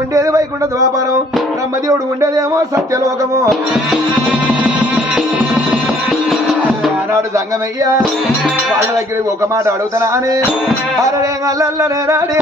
ఉండేది వైకుంఠ ద్వాపారం, బ్రహ్మదేవుడు ఉండేదేమో సత్యలోకము. ఆనాడు సంగమయ్యా వాళ్ళ దగ్గరికి ఒక మాట అడుగుతానా అని అరే అల్లనే రాడి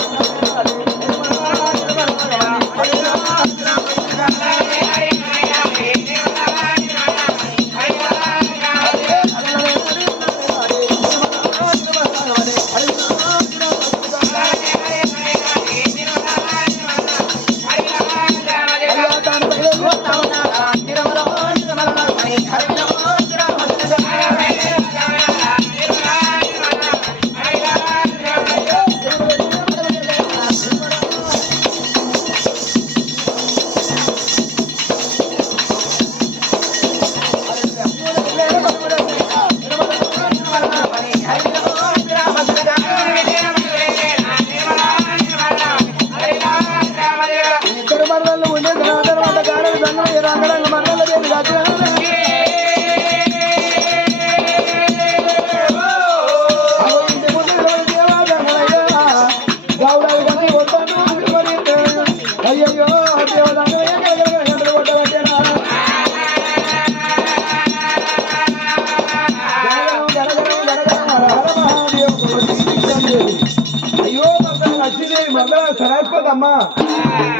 సరస్వతమ్మా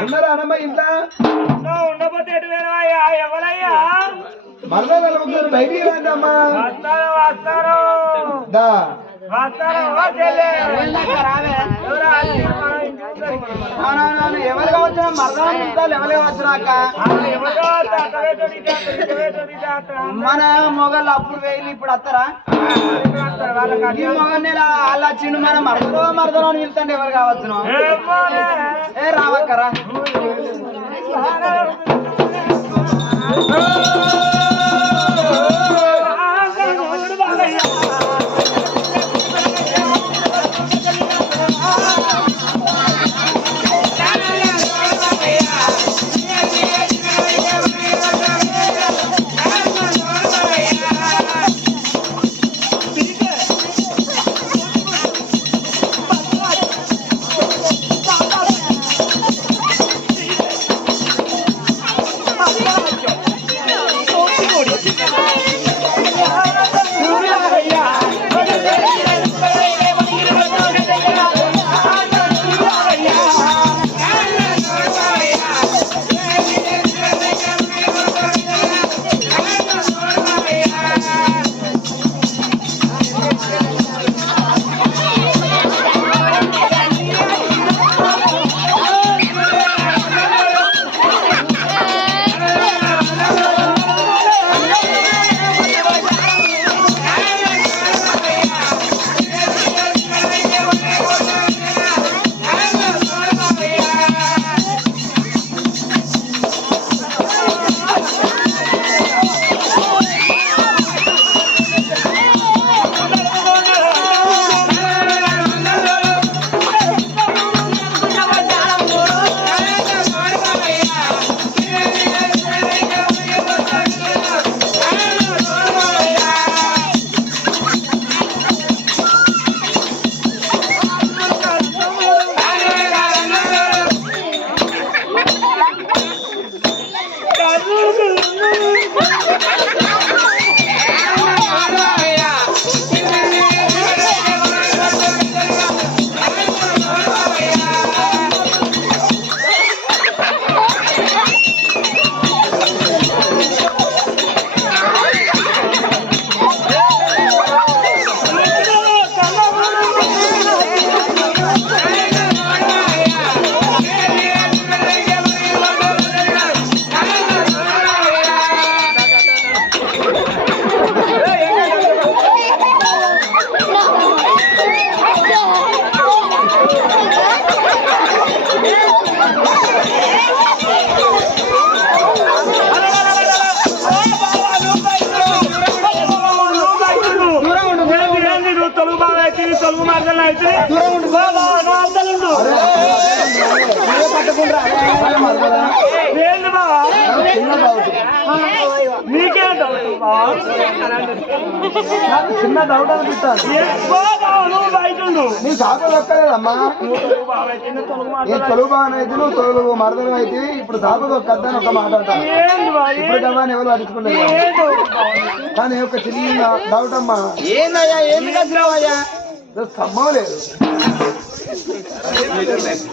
ఉన్నారా అనమ్మ ఇంత ఉండబోతే ఎవరయ్యా మరణ వెళ్ళబోతున్నారు బయటికి రండమ్మా ఎవరు కావచ్చు మరణాలు ఎవరే వచ్చినాక మన మొగలు అప్పుడు వేయాలి ఇప్పుడు వస్తారా ఈ మొగని అలా చిన్న మన మరదలో అని వెళ్తాండి ఎవరు కావచ్చును ఏ రావక్కరా నీకేంటో నాకు చిన్న డౌట్ అనిపిస్తాను నువ్వు బయట ఉండు. నీ సాకు దొక్కలేదమ్మా నువ్వు తొలుగు బాగా అయితే నువ్వు తొలుగు నేను మాట్లాడాలి. తొలుగు బాగానైతే నువ్వు తొలుగు మరదలు అయితే ఇప్పుడు సాకు దొక్కద్దని ఒక మాట అంటాను ఏంది బా, ఇప్పుడు గమ్మాని ఎవరు అడుచుకున్నారు కానీ ఒక చిన్న డౌట్ అమ్మా ఏందయ్యా ఎందుకు వచ్చినావయ్యా? స్తంభం లేదు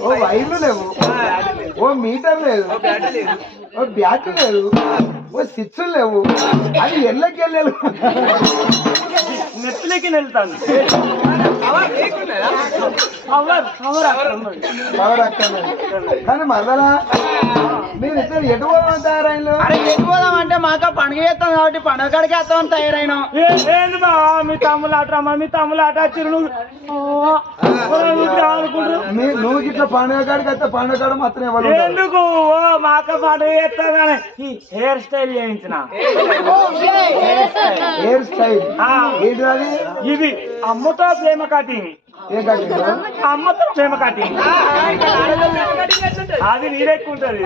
ఓ వైర్లు లేవు ఓ మీటర్ లేదు ఓ బ్యాటరీ లేదు ఓ స్విచ్లు లేవు అది ఎల్లకి వెళ్ళారు నెత్తిలోకి వెళ్తాను. పవర్ అక్కడ కానీ మరదలా మీరు ఇద్దరు ఎటు పోదాం తయారైన అరే ఎటు పోదామంటే మాక పండుగ చేస్తాం కాబట్టి పండుగ కాడికి వేస్తామని తయారైనా. ఏంది బా మీ తమ్ముళ్ళు ఆటరమ్మా, మీ తమ్ముళ్ళు ఆట వచ్చిరు నువ్వు అనుకుంటారు. నువ్వు ఇట్లా పండుగ కాడికి వస్తే పండుగ కాడ మాత్రం ఎవరు ఉండరు. ఎందుకు మాక పండుగ చేస్తాగానే ఈ హెయిర్ స్టైల్ చేయించిన హెయిర్ స్టైల్ ఏంటి అది ఇది అమ్మతో ప్రేమ కటింగ్. ఏం కట్టిందా అమ్మతో ప్రేమ కటింగ్ అది నీరెక్కుంటది.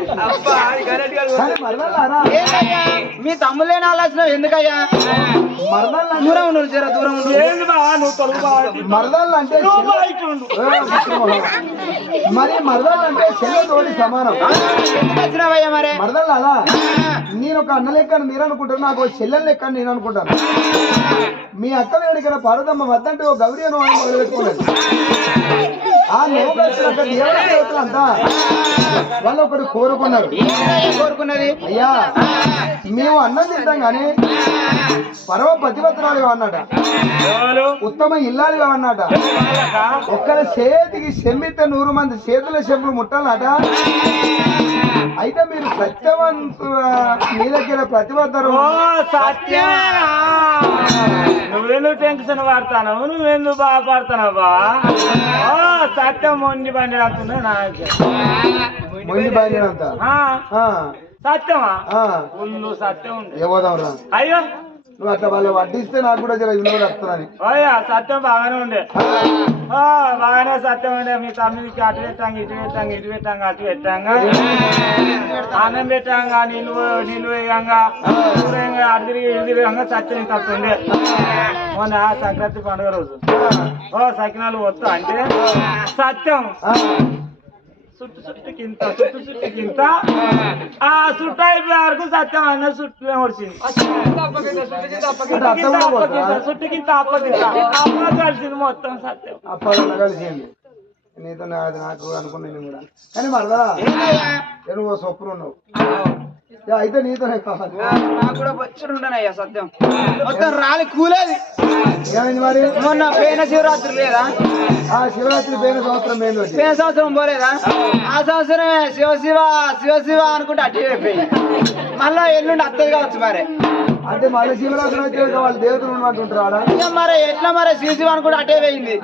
కానీ మరదలారా ఏందయ్యా మీ తమ్ముళ్ళేనా ఆలోచన ఎందుకయ్యా? మరదలు దూరం ఉండు జర దూరం ఉండు. ఏంది బా నువ్వు తొలుగు బాగా మరదలు అంటే నువ్వు బయట ఉండు. మరి మరదలు అంటే చెల్లె తోడి సమానం ఎందుకు వచ్చినావయ్యా మరి? మరదలు అలా నేను ఒక అన్న లెక్కను మీరు అనుకుంటారు నాకు ఒక చెల్లెలు లెక్కని నేను అనుకుంటాను. మీ అక్క వేడికైనా పరదమ్మ వద్దంటే ఒక గౌరీ అని మొదలు పెట్టుకోలేదు. ఆ నోక దేవతలు అంతా వాళ్ళు ఒకటి కోరుకున్నారు. ఏందయ్యా కోరుకున్నది? అయ్యా మేము అన్నం తింటాం కానీ పరమ ప్రతిపత్రాలు అన్నట ఎవరు? ఉత్తమ ఇల్లాలు అన్నట వాళ్ళకా? ఒక్కరి చేతికి చెమ్మితే 100 మంది చేతుల చెంపులు ముట్టాలట. అయితే మీరు సత్యవంతుల మీ దగ్గర ప్రతిపత్తరు ఓ సత్యమేనా? నువ్వెందుకు టెన్షన్ పడతావు, నువ్వెందుకు బాధపడుతున్నావు బా? ఓ సత్యం మొండి బండి రాకుండా నాకు మొండి బయలుదేరంత సత్యమా? ఫుల్లు సత్యం ఉంది. ఏమోదాం రా అయ్యో నువ్వు అట్లా వాళ్ళు వడ్డిస్తే నాకు కూడా జర విలువ వస్తుందని. అయ్యా సత్యం బాగానే ఉండే. బాగానే సత్యం ఉండే. మీ తమ్ముడికి అటు పెట్టాంగా ఇటు పెట్టాంగా ఇటు పెట్టాంగా అటు పెట్టాంగా అన్నం పెట్టాంగా నీళ్ళు వేయంగా అటు తిరిగి ఇటు తిరిగంగా సత్యం తప్పుండే. మొన్న సంక్రాంతి పండుగ రోజు సకినాలు వస్తా అంటే సత్యం చుట్టుకింత ఆ చుట్ట అయిపోయే వరకు సత్యం అన్న చుట్టూ వచ్చింది. చుట్టుకింత అప్ప కలిసింది మొత్తం సత్యం. అప్పట్లో కలిసింది నీతో నాకు అనుకున్నాను కూడా. కానీ మరదా నువ్వు సొప్పులు ఉన్నావు అయితే నీతోనే కావాలి. నాకు కూడా వచ్చి ఉండనయ్యా సత్యం మొత్తం రాలి కూలేది. ఏమైంది మరి? మొన్న పేన శివరాత్రి లేదా? ఆ శివరాత్రి పోయిన సంవత్సరం ఏంది వచ్చి పేన సంవత్సరం పోలేదా? ఆ సంవత్సరమే శివ శివ శివ శివ అనుకుంటే అటు అయిపోయి మళ్ళా ఎల్లుండి అత్తది కావచ్చు మరి. అంటే మళ్ళీ శివరాత్రి వచ్చే వాళ్ళు దేవతలు ఉన్నట్టుంటారు ఆడ. ఇక మరి ఎట్లా మరి శివ శివ అనుకుంటే అటే పోయింది.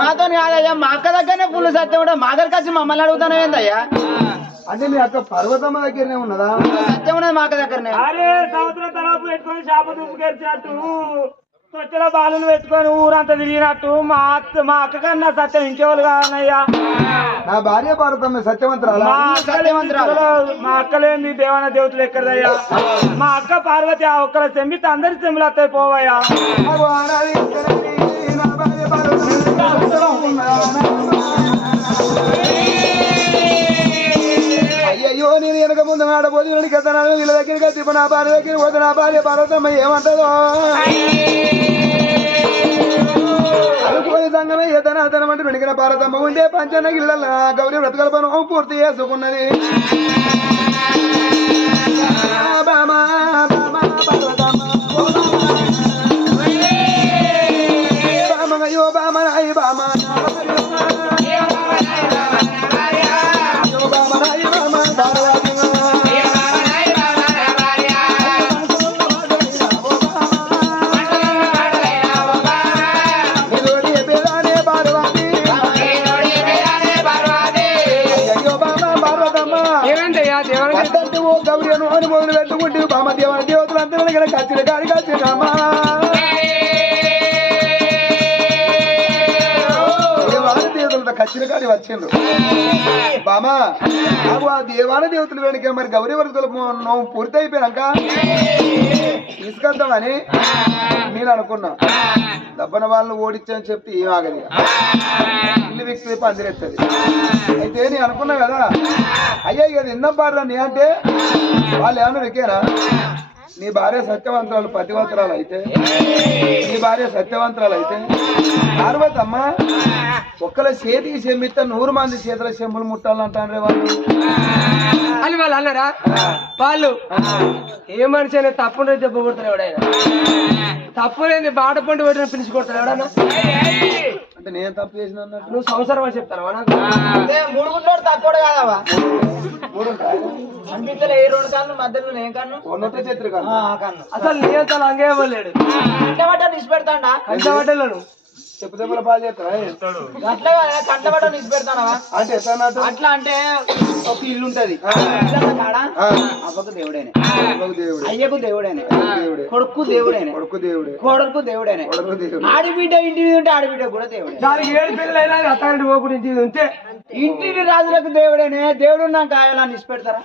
మాతో కాదయ్యా మా అక్క దగ్గరనే ఫుల్ సత్యం కూడా మా దగ్గరికి వచ్చి మమ్మల్ని అడుగుతానే ఏందయ్యా? అంటే మీ అక్క పర్వతమ్మ దగ్గరనే ఉన్నదా? సత్యం ఉన్నది మా అక్క దగ్గరనే. అరే సంవత్సరం తలాపు పెట్టుకొని చేప దుప్పుకెరిచినట్టు కొత్తలో బాలులు పెట్టుకొని ఊరంతా తిరిగినట్టు మా అక్క కన్నా సత్యం ఇంకెవరు కావాలయ్యా? నా భార్య పార్వతమ్మ సత్యవంతురాలా? మా అక్కలేంది దేవాన దేవతలు ఎక్కడదయ్యా? మా అక్క పార్వతి ఆ ఒక్కల చెంబితే అందరి చెంబులు వస్తాయి పోవయ్యా. నా భార్య పార్వతమ్మ అయ్యయ్యో నేను వెనక ముందు ఆడబోదు కథనాలు వీళ్ళ దగ్గరికి వచ్చి నా భార్య దగ్గర పోతే నా భార్య పార్వతమ్మ ఏమంటదో అనుకోని సంగమే ఏదైనా అతనం అంటే వెనుకన పార్వతమ్మ ఉండే పంచన ఇళ్ళ గౌరీ వ్రతకల పను పూర్తి చేసుకున్నది. అయ్యో బామ అయ్యి బామ గౌరీ అని మొదలు పెట్టుకుంటే బామ దేవ దేవతలు అందరూ కచ్చిన కాడి కచ్చినమ్మా కచ్చిన కాడి వచ్చిండ్రు బామా నాకు ఆ దేవాన దేవతలు వెనుక మరి గౌరీ వర్గలు పూర్తి అయిపోయాక తీసుకెళ్తామని నేను అనుకున్నా. దబ్బన వాళ్ళని ఓడించని చెప్తే ఏం ఆగదు, ఇల్లు వ్యక్తి పందిరెత్తది. అయితే నేను అనుకున్నా కదా, అయ్యా ఇక ఎన్నో పాడరా నీ అంటే వాళ్ళు ఏమన్నా వికేనా? నీ భార్య సత్యవంతరాలు పతివంతరాలు అయితే, నీ భార్య సత్యవంతరాలు అయితే పార్వతమ్మ ఒక్కల చేతికి చెమ్మిస్తే 100 మంది చేతుల చెంబులు ముట్టాలంటారే వాళ్ళు అని వాళ్ళు అన్నారా? వాళ్ళు ఏ మనిషి అయినా తప్పు దెబ్బ కొడతారు ఎవడైనా, తప్పు లేని బాట పండు పెట్టిన పిలిచి కొడతారు ఎవడన్నా. అంటే నేను తప్పు చేసిన అన్నట్టు నువ్వు సంవత్సరం అని చెప్తాను తక్కువ కాదవా మూడు అనిపించలే ఏ 2 కాళ్ళు మధ్యలో నేను కన్ను ఉన్నట్టే చేతులు కాదు. కన్ను అసలు నియంత్రణ అంగే ఇవ్వలేడు. కంటబట్ట నిలిచిపెడతాడా కంచబట్టలను చెప్పు దెబ్బల పాలు చేస్తారా? అట్లా కదా కంటబట్ట నిలిచిపెడతానవా అంటే ఎట్లా అన్నట్టు? అట్లా అంటే ఒక ఇల్లు ఉంటది కాడ అవ్వకు దేవుడేనే, దేవుడు, అయ్యకు దేవుడేనే, దేవుడే, కొడుకు దేవుడేనే, కొడుకు దేవుడే, కోడలకు దేవుడేనే, కొడుకు దేవుడు, ఆడిబిడ్డ ఇంటి మీద ఉంటే ఆడిబిడ్డ కూడా దేవుడే. దానికి 7 పిల్లలైనా అత్తాంటి పోకుండా ఇంటికి ఉంటే ఇంటిని రాజులకు దేవుడేనే. దేవుడు నాకు కాయాలని నిలిచిపెడతారా?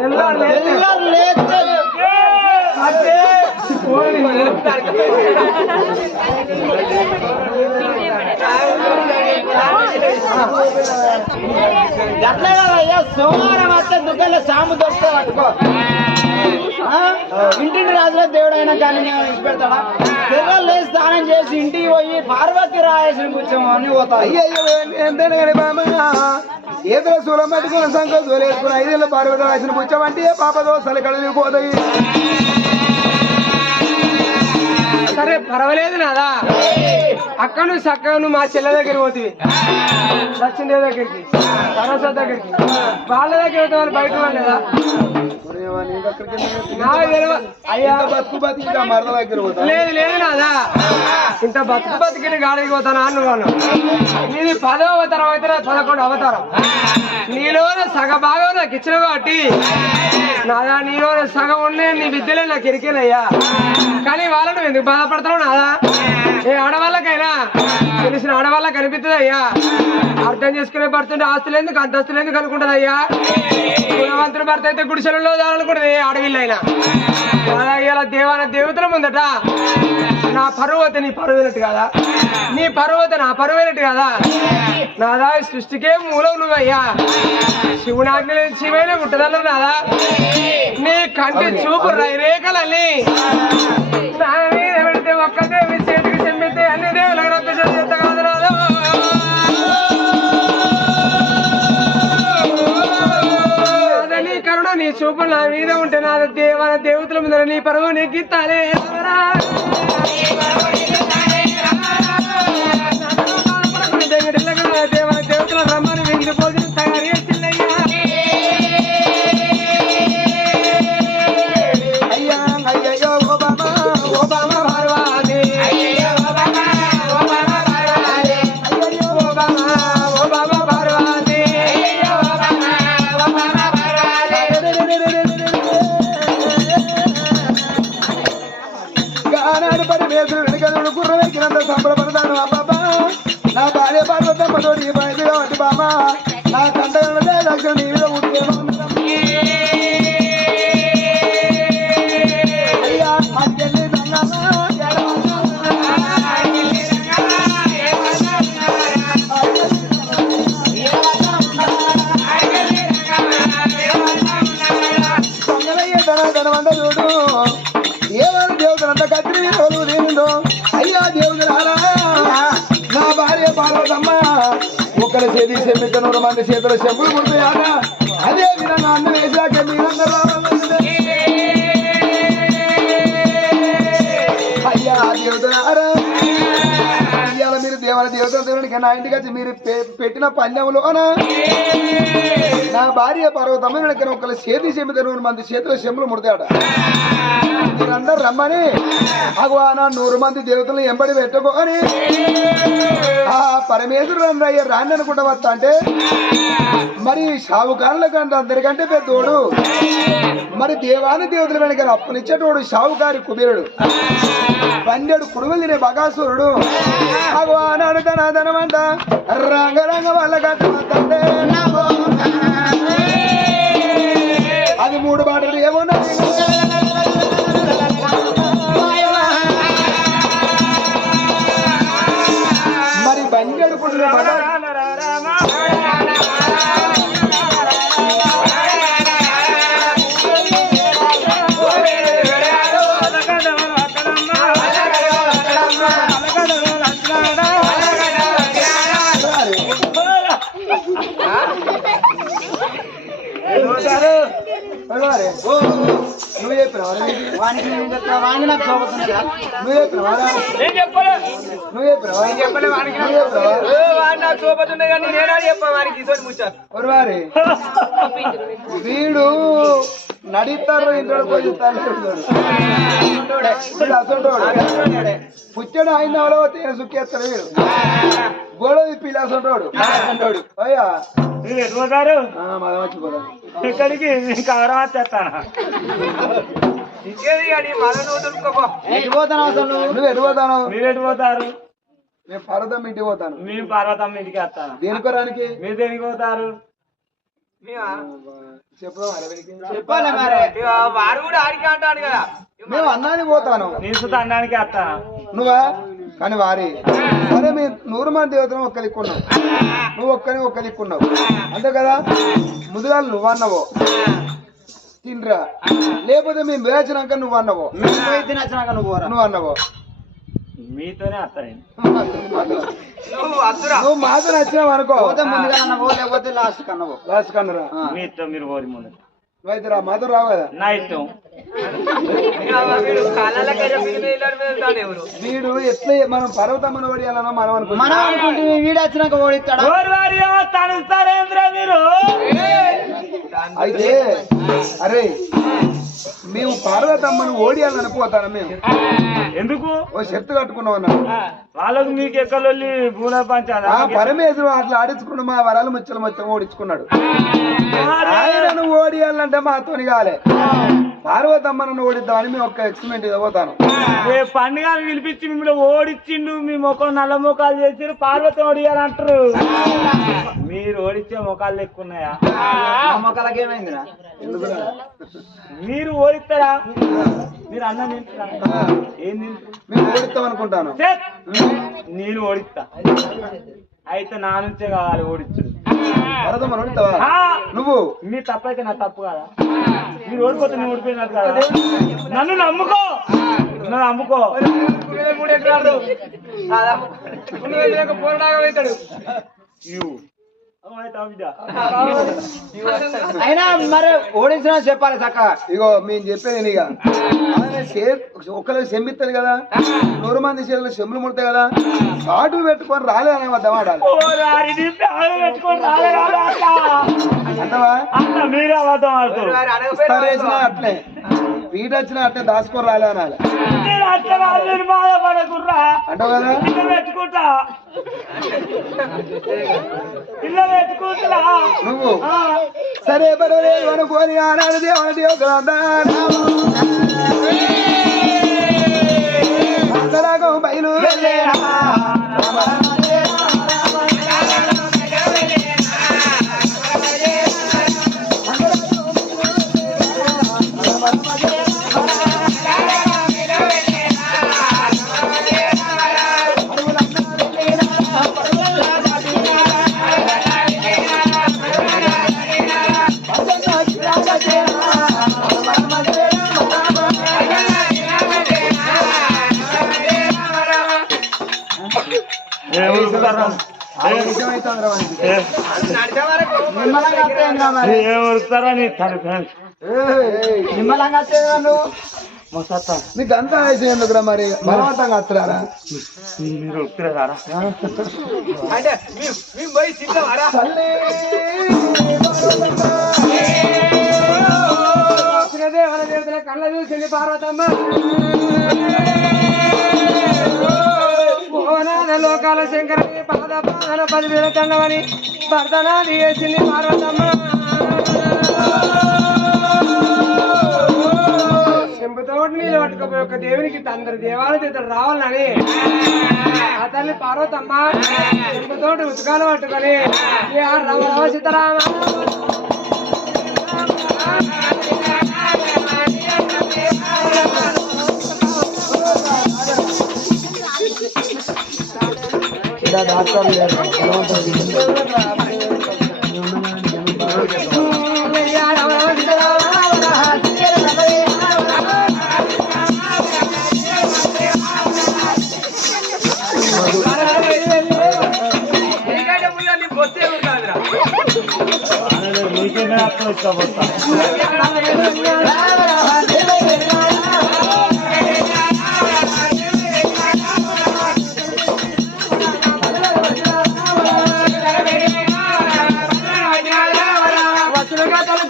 తెల్లారు లేస్తే తెల్లారు లేస్తే అదే పోనీ. అట్లే కదయ్యా, సోమవారం వస్తే దుకాణంలో సాము దొరికితే పట్టుకో. ఇంటిని రాజులకు దేవుడు అయినా కానీ నిలిచిపెడతాడా? తెల్లారు లేచి స్నానం చేసి ఇంటికి పోయి పార్వతి రాయేసిన కూర్చోమని పోతా. అయ్యయ్యో ఎంతైనా కానీ బామ్మ ఏదో సూలం పట్టుకున్న సంఖ్య సూలేసుకుని 5 ఏళ్ళ పార్వతి రాసిన పుచ్చమంటే పాప దోసలు కళ్ళు పోతాయి. సరే పర్వాలేదు నాదా, అక్కడ నువ్వు చక్కగా నువ్వు మా చెల్లె దగ్గరికి పోతివి, లక్ష్మీదేవి దగ్గరికి, సరస్వతి దగ్గరికి, వాళ్ళ దగ్గర పోతే బయట వాళ్ళేదా? నాకు తెలియదు అయ్యా. బతుకు బతికి మరద దగ్గర పోతా. లేదు లేదు నాదా, ఇంత బతుకు బతికిన గాడికి పోతానా అన్నాను. నీది 10వ అవతారం అయితే 11వ అవతారం. నీలో సగ భాగం నాకు ఇచ్చిన కాబట్టి నాదా, నీలో సగం ఉండే నీ విద్యలే నాకు ఎరికేనయ్యా. కానీ వాళ్ళను ఎందుకు బాధపడతావు నాదా? ఏ ఆడవాళ్ళకైనా తెలిసిన ఆడవాళ్ళకి కనిపిస్తుంది అయ్యా. అర్థం చేసుకునే భర్త ఆస్తులు ఎందుకు అంతస్తులు ఎందుకు అనుకుంటది అయ్యా. గుణవంతుడు భర్త అయితే గుడిసెలలో దాననుకుంటది ఆడవిల్లైనా. ఇలా దేవాన దేవతల ముందట నా పరువత నీ పరువైనట్టు కదా, నీ పరువత నా పరువైనట్టు కదా నాదా. సృష్టికే మూలం నువ్వయ్యా. శివునాజ్ఞ లేని శివైనా ఉంటదన్నారు నాదా. నీ కంటి చూపు రేఖలని నా మీద పెడితే ఒక్కటే మీ చేతికి చెమ్మితే అన్ని దేవులకు రప్పించే చేత కాదు రాదు. నీ కరుణ నీ చూపు నా మీద ఉంటే నా దేవాన దేవతల మీద నీ పరువు నెగ్గిస్తాలే. దేవాన దేవతల రమ్మని వెండి భోజనం తయారు చేసిందయ్యా. అయ్యా అయ్యయ్యో ఓ బామ్మ ఓ బామ్మ పార్వతి, అయ్యో ఓ బామ్మ ఓ బామ్మ పార్వతి, అయ్యో ఓ బామ్మ ఓ బామ్మ పార్వతి, అయ్యో ఓ బామ్మ ఓ బామ్మ పార్వతి. గానాడు పరివేశుడు వెనుకనుడు గుర్రం ఎక్కినంత సంబరపడతాను. అబ్బాబా నా భార్య పార్వతమ్మ తోటి బయట కాబట్టి బామ్మ నా కంట లక్షణ నీ మీద ఉంటే అయ్యా అక్కడిని ధనవంత చూడు ఏమైనా దేవుడు కత్తిరి రోజు దేనిందో. అయ్యా దేవుడు నా భార్య పార్వతమ్మ ఒకరి చేతి చెమ్మిత 100 మంది చేతుల చెప్పులు పుడతాయాట. అదే విధంగా అన్నం వేసాక మీరందరూ రావాలంటే అయ్యా దేవుడులారా ఇవాళ మీరు దేవుడికి నా ఇంటికి వచ్చి మీరు పెట్టిన పల్లెంలోన నా భార్య పర్వతమ్మ వెనక ఒకరి చేతి చెమ్మిత 100 మంది చేతుల చెంబులు ముడతాడ. మీరందరూ రమ్మని భగవాన 100 మంది దేవతలు ఎంబడి పెట్టుకొని ఆ పరమేశ్వరుడు అయ్యే రాండి అనుకుంటా వస్తా అంటే మరి షావుకారుల కంటే అందరికంటే పెద్దోడు, మరి దేవాని దేవతల వెనక అప్పునిచ్చేటోడు షావుకారి కుబేరుడు, 12 కుడుములు తినే బగాసురుడు. భగవానాడు ధనమంట రంగరంగ వాళ్ళ కట్టే అది 3 బాటలు ఏమున్నాయి. పడవారే నువ్వు చెప్పినావా వానికి నేను చెప్తున్నా, వానికి నాకు సోపతుంది కదా. నువ్వు చెప్పినావా నేను చెప్పలే నువ్వు చెప్పినావా చెప్పలే వానికి నువ్వు చెప్పినావా వాడు నాకు చూపుతుండే కానీ నేనా చెప్పా వానికి ఇదో ముచ్చారు పడవారే వీడు నడిస్తారు ఇంట్లో పోయి పుచ్చడు ఆయన అవలో తేనె సుక్కేస్తాడు వీడు గోడ తిప్పి అసంటాడు అయ్యా మీరు ఎటు పోతారు మదం వచ్చిపోతాను ఇక్కడికి మీకు అవరం వచ్చేస్తాను ఇంకేది కానీ మళ్ళీ నువ్వు దొరుకుకోపో ఎటు పోతున్నావు అసలు నువ్వు? నువ్వు ఎటు పోతాను మీరు ఎటు పోతారు నేను పర్వతం ఇంటికి పోతాను మేము పర్వతం ఇంటికి వస్తాను దేనికోరానికి మీరు దేనికి పోతారు చెప్పడం అరవైకి చెప్పాలి మరి. వాడు కూడా ఆడికి అంటాడు కదా మేము అన్నాన్ని పోతాను నేను సుత అన్నానికి వస్తాను నువ్వా కానీ వారి సరే మేము 100 మంది దేవతలు ఒక్క దిక్కున్నావు నువ్వు ఒక్క దిక్కున్నావు అంతే కదా ముదుగాలు నువ్వు అన్నవో తిండ్రా లేకపోతే మేము వేచినాక నువ్వు అన్నవో మేము పోయి తినొచ్చినాక నువ్వు పోరా. నువ్వు అన్నవో మీతోనే వస్తాను నువ్వు మాతో నచ్చినావు అనుకో పోతే ముందుగా అన్నవో లేకపోతే లాస్ట్ కన్నవో. లాస్ట్ కన్నరా మీ ఇష్టం మీరు పోరి ముందు నువ్వైతే రా మాతో రావు కదా నా ఇష్టం వీడు ఎట్లా మనం పర్వతమ్మను ఓడియాలనో మనం అనుకుంటున్నాం మనం అనుకుంటే వీడు వచ్చినాక ఓడిస్తాడా? తనుస్తారేంద్ర మీరు అయితే అరే మేము పార్వతమ్మను ఓడియాలని పోతాను మేము ఎందుకు ఓ షర్తు కట్టుకున్నాం అన్నాడు వాళ్ళకు మీకు ఎక్కడొల్లి భూల పంచాలా ఆ పరమేశ్వరు అట్లా ఆడించుకున్న మా వరాలు ముచ్చలు మొత్తం ఓడించుకున్నాడు ఆయనను ఓడియాలంటే మాతోని కాలే పార్వతమ్మను ఓడిద్దామని మేము ఒక్క ఎక్స్పెరిమెంట్ పోతాను పండుగ పిలిపించి మిమ్మల్ని ఓడిచ్చిండు మీ ముఖం నల్ల ముఖాలు చేసి పార్వతం ఓడియాలంటారు మీరు ఓడిచ్చే ముఖాలు ఎక్కున్నాయా ఆ మొక్కలకి ఏమైందిరా? ఎందుకురా? మీరు ఓడిస్తారా మీరు అన్నం తింటారా ఏం తింటారు మేము ఓడిస్తాం అనుకుంటాను ఛే! నేను ఓడిస్తా అయితే నా నుంచే కావాలి ఓడిచ్చుడు పార్వతమ్మను ఓడిస్తావా ఆ! నువ్వు మీ తప్పైతే నా తప్పు కదా మీరు ఓడిపోతే నేను ఓడిపోయినట్టు కదా నన్ను నమ్ముకో నన్ను నమ్ముకో ఇవ్వు. అయినా మరి ఓడించినా చెప్పాలి చక్కగా. ఇగో మేము చెప్పేది ఇక ఒక్కరికి సెమ్మిస్తుంది కదా 100 మంది చేతులు సెమ్ములు ముడతాయి కదా సాటులు పెట్టుకొని రాలే అనే వద్దమాడాలి ఓ రారి నీ ప్రాణం పెట్టుకొని రాలేదా అట్లా? అంటవా అట్లా మీరే అబద్ధం ఆడుతారు ఇస్తారేసినా అట్లే వీటి వచ్చినా అట్లే దాచుకొని రాలే అనాలి నేను అట్లా కాదు, నేను బాధపడకుర్రా అంటావు కదా ఇల్లు పెట్టుకుంటా ఇల్లు పెట్టుకుంటా నువ్వు సరే పర్వాలేదు అనుకోని ఆనాడు దేవుడి అందరాగం బయలు నిమ్మలంగా వస్తాయేంగా మరి? ఏమరుస్తారా నీ తను నిమ్మలంగా వస్తాయేగా నువ్వు? నీకు అంతా వేసి ఎందుకురా మరి బలవంతంగా వస్తున్నారా మీరు వస్తున్నారా కళ్ళ చూసింది పార్వతమ్మ లోకాల శంకర పాద పాదన 10,000 తండమని భర్తనాది వేసింది పార్వతమ్మ చెంపుతోటి నీళ్ళు పట్టుకపోయి ఒక దేవునికి అందరు దేవాలయ ఇతడు రావాలని ఆ తల్లి పార్వతమ్మ చెంపుతోటి ఉతకాలు పట్టుకొని రామ రామ సీతారామ డాక్టర్ లేరు నీకేనా అట్లా ఇష్టపడతా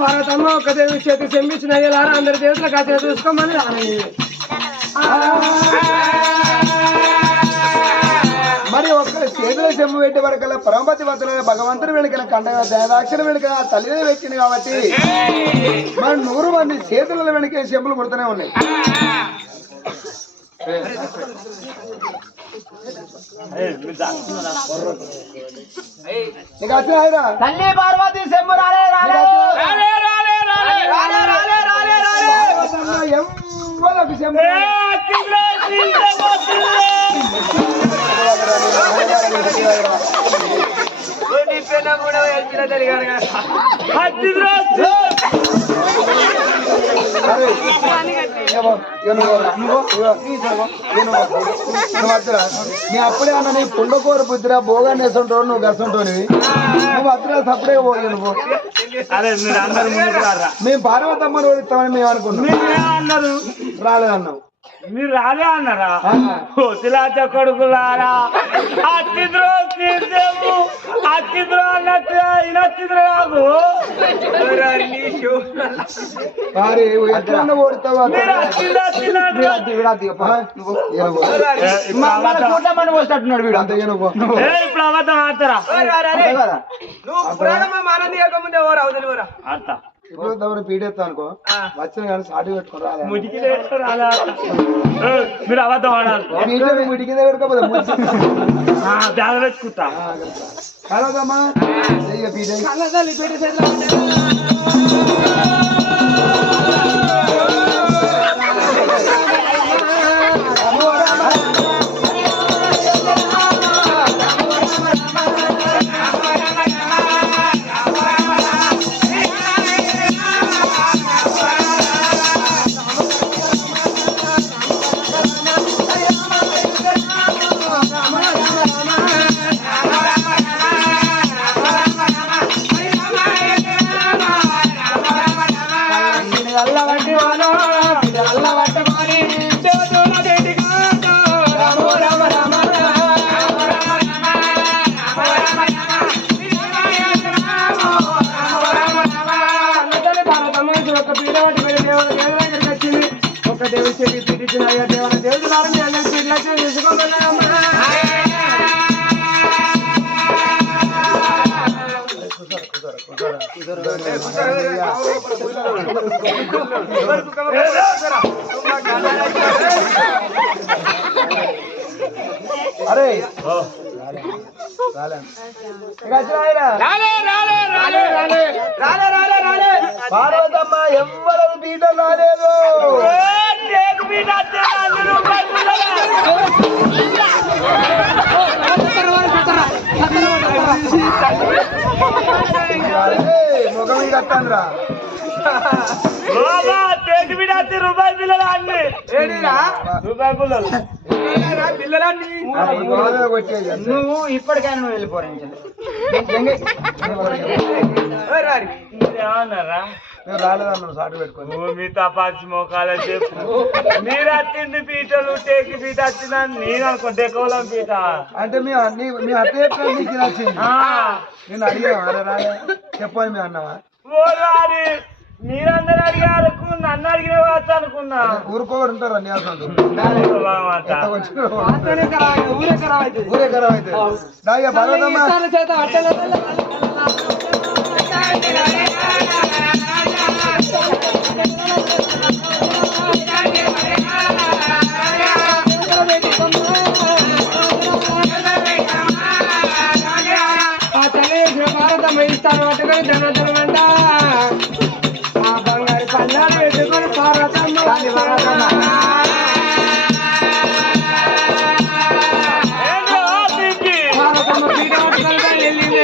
భారతమ్మ ఒక దేవి చేతి చెంపించిన అయ్యేలారా అందరి దేవతల కథ చూసుకోమని మరి ఒక్క చేతుల చెంబు పెట్టే వరకల్లా పరమపతి వద్దల భగవంతుని వెనుకల కండగా దయాదాక్షిణ వెనుక తల్లిని పెట్టింది కాబట్టి మన 100 మంది చేతుల వెనుక చెంబులు కొడుతూనే ఉన్నాయి. నీకు వచ్చినా తల్లి పార్వతి శంభు రాలే రాలే ఎవ్వరకు చెంబు నీ అప్పుడే అన్న నీ పుండకూర బుద్ధిరా బోగాన్ని వేసుంటావు నువ్వు గసుంటావు నువ్వు అద్దరా సప్పుడే పోయి నువ్వు. అరే మీరు అందరు ముందుకు రారా మేము పార్వతమ్మని ఓడిస్తామని మేము అనుకున్నాం. అన్నారు రాలేదన్నావు. మీరు రాలే అన్నారా తిలాచ కొడుకులారా అచ్చిద్రో తీర్చేము అచ్చిద్రో అన్నట్టు ఇనచ్చిద్ర నాకు ఎట్లా ఓడిస్తావు మీరు వచ్చిందా కూటమని పోసేటట్టున్నాడు వీడు అంత ఏనుకో ఇప్పుడు అబద్ధం ఆడతారా ఆడతా ఇప్పుడు తమరు పీడేస్తా అనుకో వచ్చిన కానీ సాటి పెట్టుకుని రాలే ముడికి రాలా మీరు అబద్ధం ఆడాలి ముడికి పెట్టుకోపోతే బ్యాగ పెట్టుకుంటా కలదమ్మా పీడే ఒక దేవి చెట్టు పిలిచిన దేవుడు దేవుడు తీసుకోమన్నా అరే పార్వతమ్మ ఎవ్వరు పీట రాలేదు. ముఖం కట్టానురా రూపాయి పిల్లలు అన్ని రూపాయి పిల్లలు నువ్వు ఇప్పటికైనా నువ్వు వెళ్ళిపోరా ఏమన్నారా రాలేదన్నావు సాటి పెట్టుకొని మీ తపాచి మోకాల చెప్పు మీరు వచ్చింది పీటలు టేకి పీట వచ్చిందని నేను అనుకో డెకోలం పీట అంటే మీ అత్త ఎట్లా నీకు నచ్చింది నేను అడిగాను అరే రాలే చెప్పని మేము అన్నావా మీరందరూ అడిగారు నన్ను అడిగిన వచ్చు అనుకున్నా ఊరుకోరు ఉంటారా నీ ఊరే ఖరాబ్ అయితే పార్వతమ్మ భారతమ్మ ఇస్తాను పట్టుకొని ధనధనమంట ఆ బంగారు కళ్యాణం పెట్టుకొని భారతమ్మ భారతమ్మ పీట పట్టుకొని వెళ్ళింది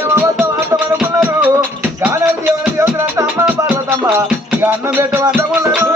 ఏమవుతాం అర్థం అనుకున్నారు గానాలు దేవుని దేవుడు అంత అమ్మ పార్వతమ్మ ఇక అన్నం పెట్టమంటకున్నాడు.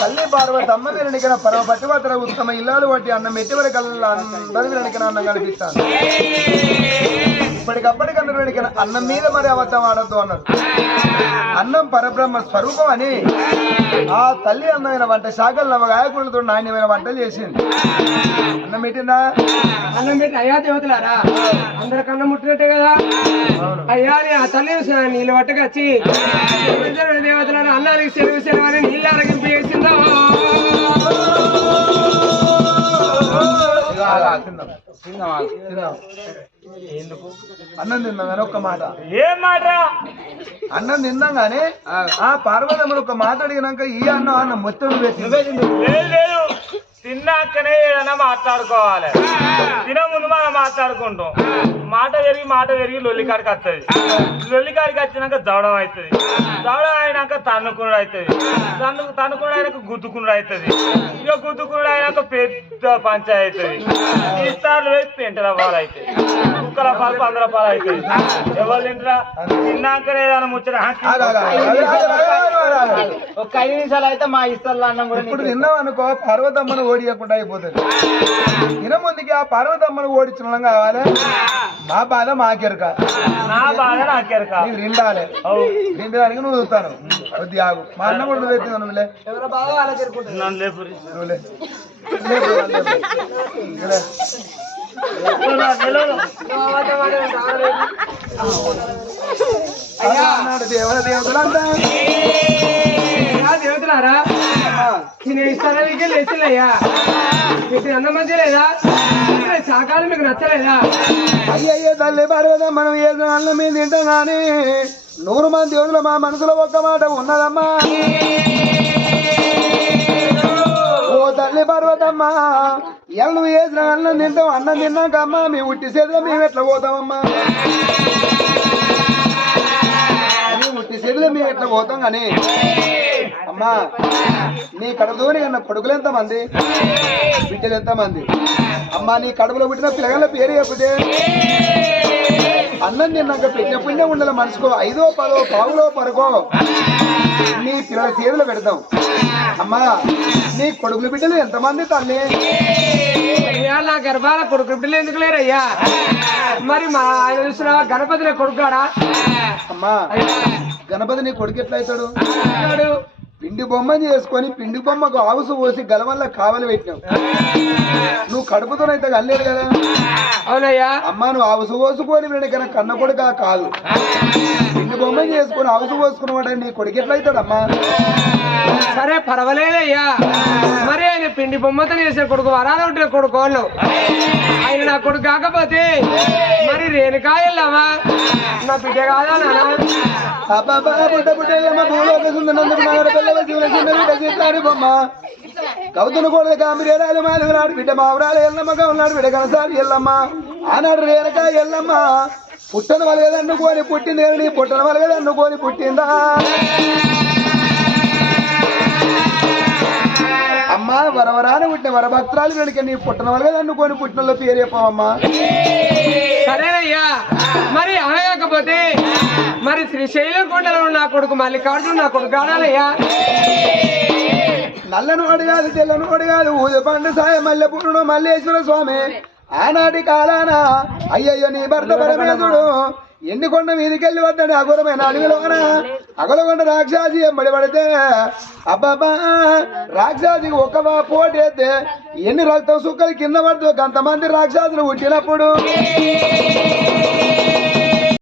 తల్లి పార్వతమ్మ వెనక పరమ పట్టుబద్ర ఉత్తమ ఇల్లాలు వంటి అన్నం ఎట్టి వరకు అందరూ వెనక అన్నం కనిపిస్తాను. ఇప్పటికప్పటికన్నా వెనక అన్నం మీద మరి అబద్ధం ఆడద్దు అన్నారు. అన్నం పరబ్రహ్మ స్వరూపం అని ఆ తల్లి అందమైన వంట శాఖలు నవగాయకులతో నాణ్యమైన వంటలు చేసింది. అన్నం పెట్టిందా? అన్నం పెట్టి అయ్యా దేవతలారా అందరికి అన్నం ముట్టినట్టే కదా అయ్యా ఆ తల్లి నీళ్ళు పట్టుకొచ్చి దేవతలారా అన్నానికి సెలవు సెలవు అని నీళ్ళు అరగింపు చేసిందో. ఎందుకు అన్నం తిన్నాం కానీ ఒక్క మాట. ఏం మాట? అన్నం తిన్నాం కానీ ఆ పార్వతమ్మను ఒక మాట అడిగినాక ఈ అన్నం మొత్తం లేదు తిన్నాకనే ఏదైనా మాట్లాడుకోవాలి. తినముందు మనం మాట్లాడుకుంటాం. మాట పెరిగి లొల్లికాడికి వస్తుంది. లొల్లికాడికి వచ్చినాక దవడం అవుతుంది. దవడం అయినాక తన్నుకునుడు అవుతుంది. తన్నుకునుడు అయినాక గుద్దుకునుడు అవుతుంది. ఇక గుద్దుకునుడు అయినాక పెద్ద పంచాయతీ అవుతుంది. ఇస్తార్లు పోయి పెంటల పాలు అవుతాయి. కుక్కల పాలు 15 రూపాయలు అవుతుంది. ఎవరు తింటారా? తిన్నాకనే ఏదైనా ముచ్చట. ఒక 5 నిమిషాలు అయితే మా ఇస్తాల్లో అన్నం కూడా ఇప్పుడు తిన్నాం అనుకో పార్వతమ్మను ఓడియకుండా అయిపోతుంది. తిన ముందుకి ఆ పార్వతమ్మను ఓడించడం కావాలి. మా బాధ మాకెరక, నా బాధ నాకెరక. నీవు నిండాలి. నిండడానికి నువ్వు చూస్తాను. కొద్ది ఆగు. మా అన్న కూడా నువ్వు ఎత్తింది నువ్వులే. నన్ను లేపురి. నువ్వులే దేవతలంతా దేవతలారా నేను ఇస్తాను మీకు లేచలేయ్యా. మీకు అన్నం మంచి లేదా? శాకాలు మీకు నచ్చలేదా? అయ్యయ్యే తల్లి పార్వతమ్మ మనం ఏదో అన్నం మీద తింటాం కానీ 100 మంది దేవుళ్ళు మా మనసులో ఒక్క మాట ఉన్నదమ్మా. ఓ తల్లి పార్వతమ్మ ఎలా నువ్వు వేసిన అన్నం తింటాం. అన్నం తిన్నాక అమ్మా మేము ఉట్టి చేతిలో మేము ఎట్లా పోతామమ్మా? మేము ఉట్టి చేతిలో మేము ఎట్లా పోతాం కానీ అమ్మా నీ కడుపుతోనే కన్నా కొడుకులు ఎంతమంది, బిడ్డలు ఎంతమంది? అమ్మా నీ కడుపులో పుట్టిన పిల్లగాళ్ళ పేరు చెప్తే అన్నం తిన్నాక పెట్టిన పుణ్యం ఉండాలి. మనసుకో 5ో 10ో పావులో పరుకో నీ పిల్లల చేతులు పెడతాం. అమ్మా నీ కొడుకులు బిడ్డలు ఎంతమంది తల్లి? అయ్యా నా గర్భాల కొడుకు బిడ్డలు ఎందుకు లేరయ్యా? మరి మా ఆయన చూసిన గణపతి కొడుకాడా? అమ్మా గణపతి నీ కొడుకు ఎట్లా అవుతాడు? పిండి బొమ్మని చేసుకొని పిండి బొమ్మకు ఆవుసు పోసి గలవల్ల కావలి పెట్టినావు. నువ్వు కడుపుతోనైతే కనలేదు కదా. అవునయ్యా. అమ్మా నువ్వు ఆవుసు పోసుకొని వెనకన కన్న కొడుక కాదు. పిండి బొమ్మని చేసుకొని ఆవుసు పోసుకున్నవాడు నీ కొడుకు ఎట్లయితాడమ్మా? సరే పర్వాలేదయ్యా. మరి ఆయన పిండి బొమ్మతో చేసే కొడుకు వరాలు ఉంటే కొడుకు వాళ్ళు ఆయన నా కొడుకు కాకపోతే మరి రేణుకా వెళ్ళామా నా బిడ్డ కాదా నాన్న? బొమ్మ కవుతును కూడా కామిరేరాలు మాదినాడు బిడ్డ మావరాలు ఎల్లమ్మగా ఉన్నాడు బిడ్డ కనసారి ఎల్లమ్మ ఆనాడు రేణుకా ఎల్లమ్మ పుట్టను వలగదన్నుకొని పుట్టింది. పుట్టను వలగదన్నుకొని పుట్టిందా అమ్మా? వరవరాని పుట్టిన వరభక్తురాలు వెనుక నీ పుట్టన వలగదన్నుకొని పుట్టినలో పేరు చెప్పవమ్మా. సరేనయ్యా. మరి అనగాకపోతే మరి శ్రీశైలం కొండలో నా కొడుకు మల్లికార్జున నా కొడుకు కాడాలయ్యా. నల్లను అడగాదు తెల్లను అడగాదు ఊది పండు సాయ మల్లె పూర్ణుడు మల్లేశ్వర స్వామి ఆనాటి కాలాన అయ్యయ్యో నీ భర్త పరమేశుడు ఎన్ని కొండ మీదికెళ్ళి వద్దాడు అఘోరమైన అడవిలోన. అగలగొండ రాక్షసి ఎంబడి పడితే అబ్బాబా రాక్షసికి ఒక పోటీ అయితే ఎన్ని రక్తం సుక్కలు కింద పడుతూ కొంతమంది రాక్షసులు పుట్టినప్పుడు